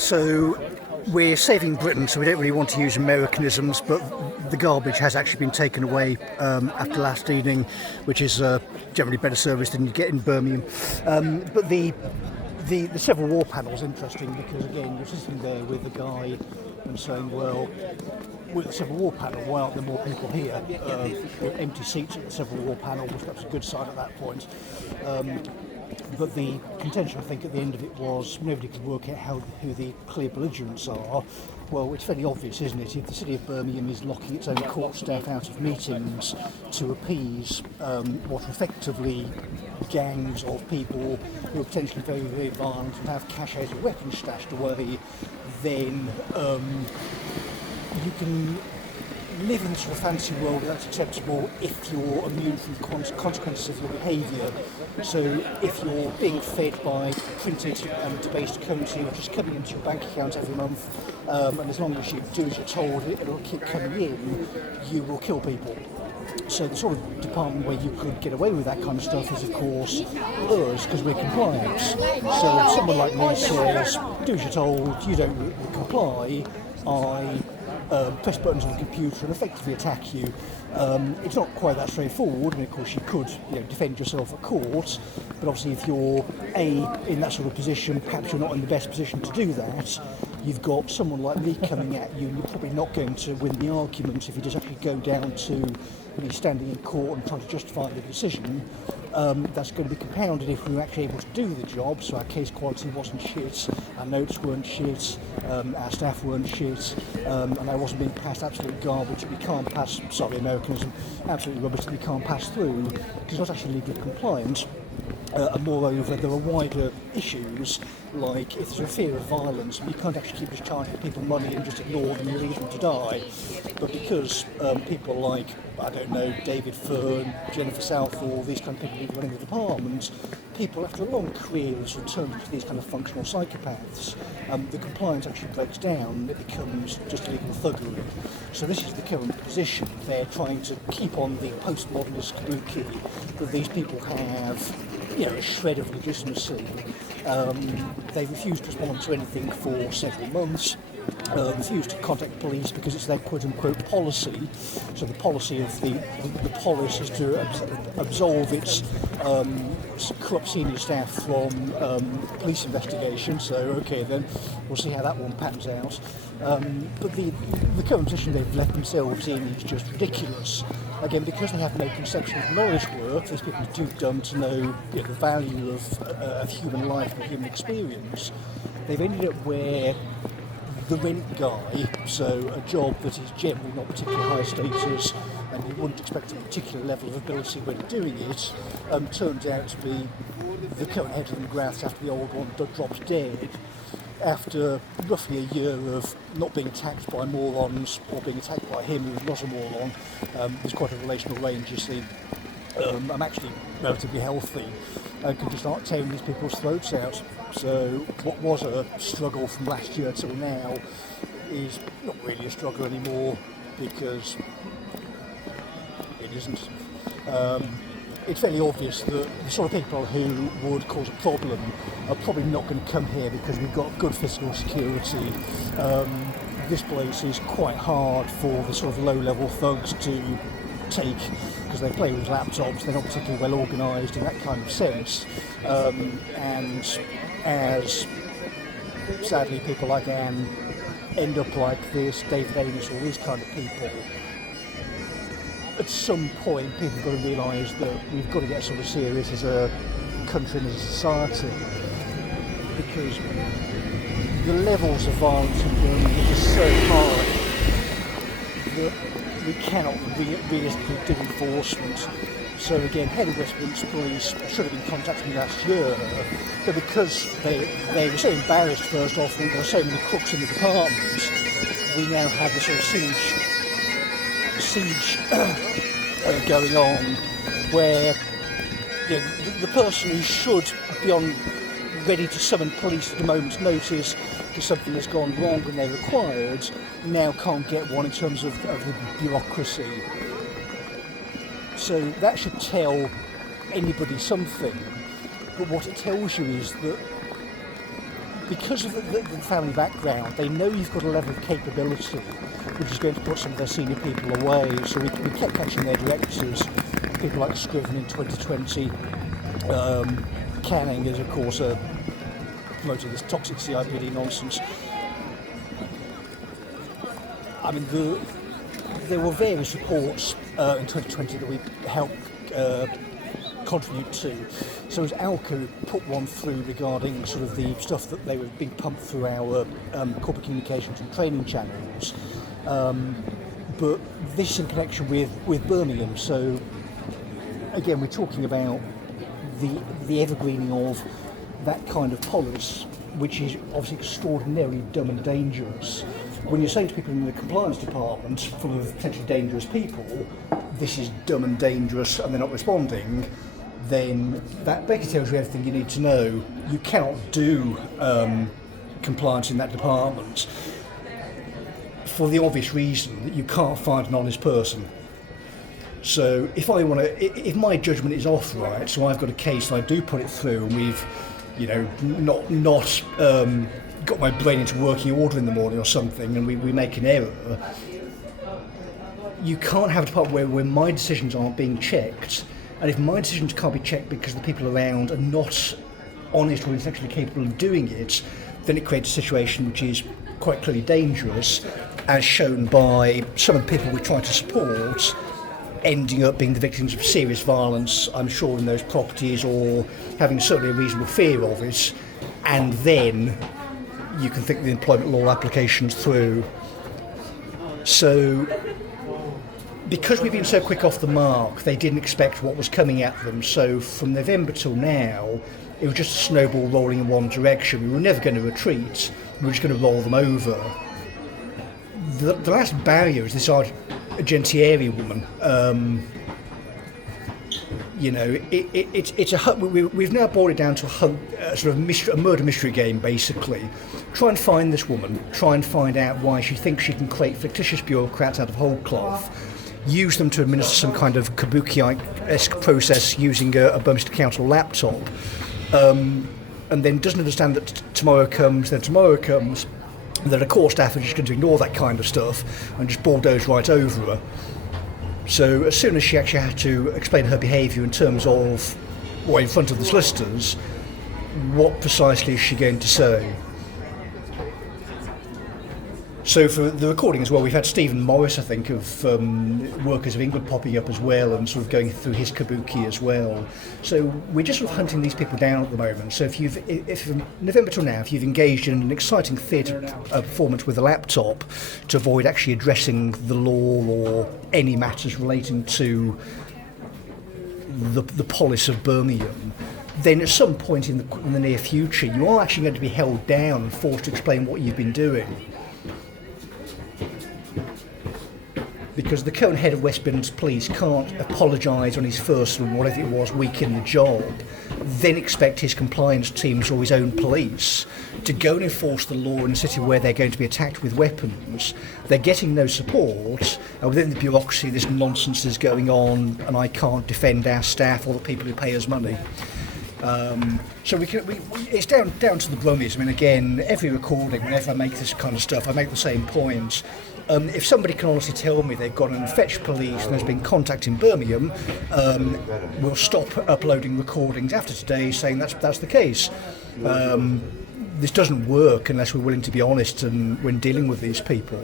So we're saving Britain, so we don't really want to use Americanisms, but the garbage has actually been taken away after last evening, which is generally better service than you get in Birmingham. But the Civil War panel is interesting because, again, you're sitting there with the guy and saying, well, with the Civil War panel, why aren't there more people here? Empty seats at the Civil War panel was perhaps a good sign at that point. But the contention, I think, at the end of it was nobody could work out who the clear belligerents are. Well, it's fairly obvious, isn't it? If the city of Birmingham is locking its own court staff out of meetings to appease what are effectively gangs of people who are potentially very, very violent and have caches of weapons stashed away, then you can live in a sort of fancy world that's acceptable if you're immune from the consequences of your behaviour. So if you're being fed by printed and debased currency which is coming into your bank account every month, and as long as you do as you're told, it'll keep coming in, you will kill people. So the sort of department where you could get away with that kind of stuff is, of course, us, because we're compliant. So if someone like me says, do as you're told, you don't comply, I press buttons on the computer and effectively attack you. It's not quite that straightforward. I mean, of course, you could defend yourself at court, but obviously if you're in that sort of position, perhaps you're not in the best position to do that. You've got someone like me coming at you, and you're probably not going to win the argument if you just actually go down to really standing in court and trying to justify the decision. That's going to be compounded if we were actually able to do the job. So our case quality wasn't shit, our notes weren't shit, our staff weren't shit, and I wasn't being passed absolute garbage that we can't pass, sorry Americanism, absolutely rubbish that we can't pass through because it's not actually legally compliant. And moreover, there are wider issues, like if there's a fear of violence, you can't actually keep just charging people money and just ignore them and leave them to die. But because people like, I don't know, David Fern, Jennifer Southall, these kind of people running the department, people after a long career have sort of turned into these kind of functional psychopaths. The compliance actually breaks down, it becomes just legal thuggery. So this is the current position. They're trying to keep on the postmodernist kabuki that these people have, a shred of legitimacy. They refused to respond to anything for several months. Refused to contact police because it's their quote-unquote policy. So the policy of the police is to absolve its corrupt senior staff from police investigation. So okay, then we'll see how that one pans out. But the current position they've left themselves in is just ridiculous. Again, because they have no conception of knowledge work, these people are too dumb to know the value of human life and human experience. They've ended up where the rent guy, so a job that is generally not particularly high status and you wouldn't expect a particular level of ability when doing it, turns out to be the current head of the graphs after the old one drops dead. After roughly a year of not being attacked by morons or being attacked by him who was a moron, there's quite a relational range, you see. I'm actually relatively healthy and can just start tearing these people's throats out. So what was a struggle from last year till now is not really a struggle anymore because it isn't. It's fairly obvious that the sort of people who would cause a problem are probably not going to come here because we've got good physical security. This place is quite hard for the sort of low-level thugs to take because they play with laptops, they're not particularly well organised in that kind of sense. And as sadly people like Anne end up like this, David Amos, all these kind of people, at some point people have got to realise that we've got to get sort of serious as a country and as a society because the levels of violence in Birmingham are so high that we cannot realistically do enforcement. So again, head of Westminster Police should have been contacting me last year, but because they were so embarrassed first off that there were so many crooks in the department, we now have this sort of siege going on where the person who should be on ready to summon police at a moment's notice because something has gone wrong when they're required now can't get one in terms of the bureaucracy. So that should tell anybody something, but what it tells you is that because of the family background, they know you've got a level of capability which is going to put some of their senior people away. So we kept catching their directors, people like Scriven in 2020. Canning is, of course, promoting this toxic CIPD nonsense. I mean, there were various reports in 2020 that we helped contribute to. So as ALCO put one through regarding sort of the stuff that they were being pumped through our corporate communications and training channels. But this in connection with Birmingham. So again, we're talking about the evergreening of that kind of policy, which is obviously extraordinarily dumb and dangerous. When you're saying to people in the compliance department, full of potentially dangerous people, this is dumb and dangerous, and they're not responding, then that basically tells you everything you need to know. You cannot do compliance in that department for the obvious reason that you can't find an honest person. So if my judgment is off, right, so I've got a case and I do put it through, and we've, not got my brain into working order in the morning or something, and we make an error, you can't have a department where my decisions aren't being checked. And if my decisions can't be checked because the people around are not honest or intellectually capable of doing it, then it creates a situation which is quite clearly dangerous, as shown by some of the people we try to support ending up being the victims of serious violence, I'm sure, in those properties, or having certainly a reasonable fear of it. And then you can think the employment law applications through. So because we've been so quick off the mark, they didn't expect what was coming at them. So from November till now, it was just a snowball rolling in one direction. We were never going to retreat. We were just going to roll them over. The last barrier is this Argentieri woman. We've now boiled it down to a murder mystery game, basically. Try and find this woman. Try and find out why she thinks she can create fictitious bureaucrats out of whole cloth. Use them to administer some kind of kabuki-esque process using a Bumpster Council laptop, and then doesn't understand that tomorrow comes, and that a core staff are just going to ignore that kind of stuff and just bulldoze right over her. So as soon as she actually had to explain her behaviour in terms of, in front of the solicitors, what precisely is she going to say? So for the recording as well, we've had Stephen Morris, I think, of Workers of England popping up as well and sort of going through his kabuki as well. So we're just sort of hunting these people down at the moment. So if November till now, if you've engaged in an exciting theatre performance with a laptop to avoid actually addressing the law or any matters relating to the polis of Birmingham, then at some point in the near future, you are actually going to be held down and forced to explain what you've been doing. Because the current head of West Midlands Police can't apologise on his first, whatever it was, week in the job, then expect his compliance teams or his own police to go and enforce the law in a city where they're going to be attacked with weapons. They're getting no support, and within the bureaucracy this nonsense is going on, and I can't defend our staff or the people who pay us money. So it's down to the brummies. I mean, again, every recording, whenever I make this kind of stuff, I make the same point. If somebody can honestly tell me they've gone and fetched police and there's been contact in Birmingham, we'll stop uploading recordings after today saying that's the case. This doesn't work unless we're willing to be honest and when dealing with these people.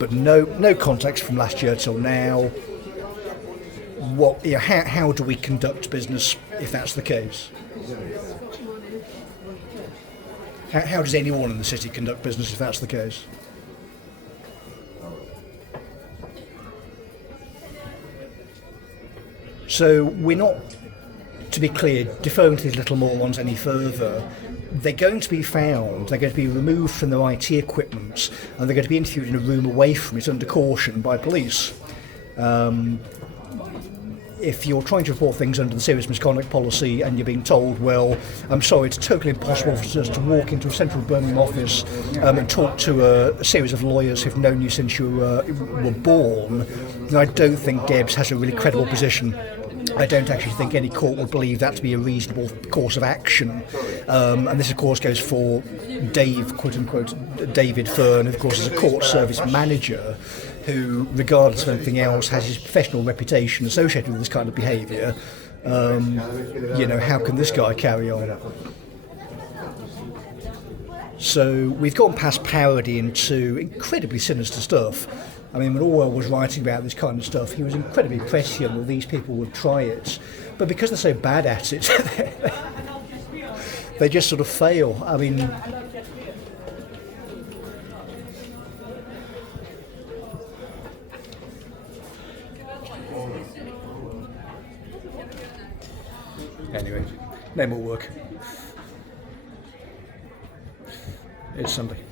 But no contacts from last year till now. How do we conduct business if that's the case? How does anyone in the city conduct business if that's the case? So we're not, to be clear, deferring to these little morons any further. They're going to be found, they're going to be removed from their IT equipment, and they're going to be interviewed in a room away from it under caution by police. If you're trying to report things under the serious misconduct policy and you're being told, well, I'm sorry, it's totally impossible for us to walk into a central Birmingham office and talk to a series of lawyers who've known you since you were born, then I don't think Debs has a really credible position. I don't actually think any court would believe that to be a reasonable course of action. And this, of course, goes for Dave, quote-unquote, David Fern, of course, is a court service manager who, regardless of anything else, has his professional reputation associated with this kind of behaviour. How can this guy carry on? So we've gone past parody into incredibly sinister stuff. I mean, when Orwell was writing about this kind of stuff, he was incredibly prescient that these people would try it. But because they're so bad at it, they just sort of fail. I mean, anyway, no more work. It's Sunday.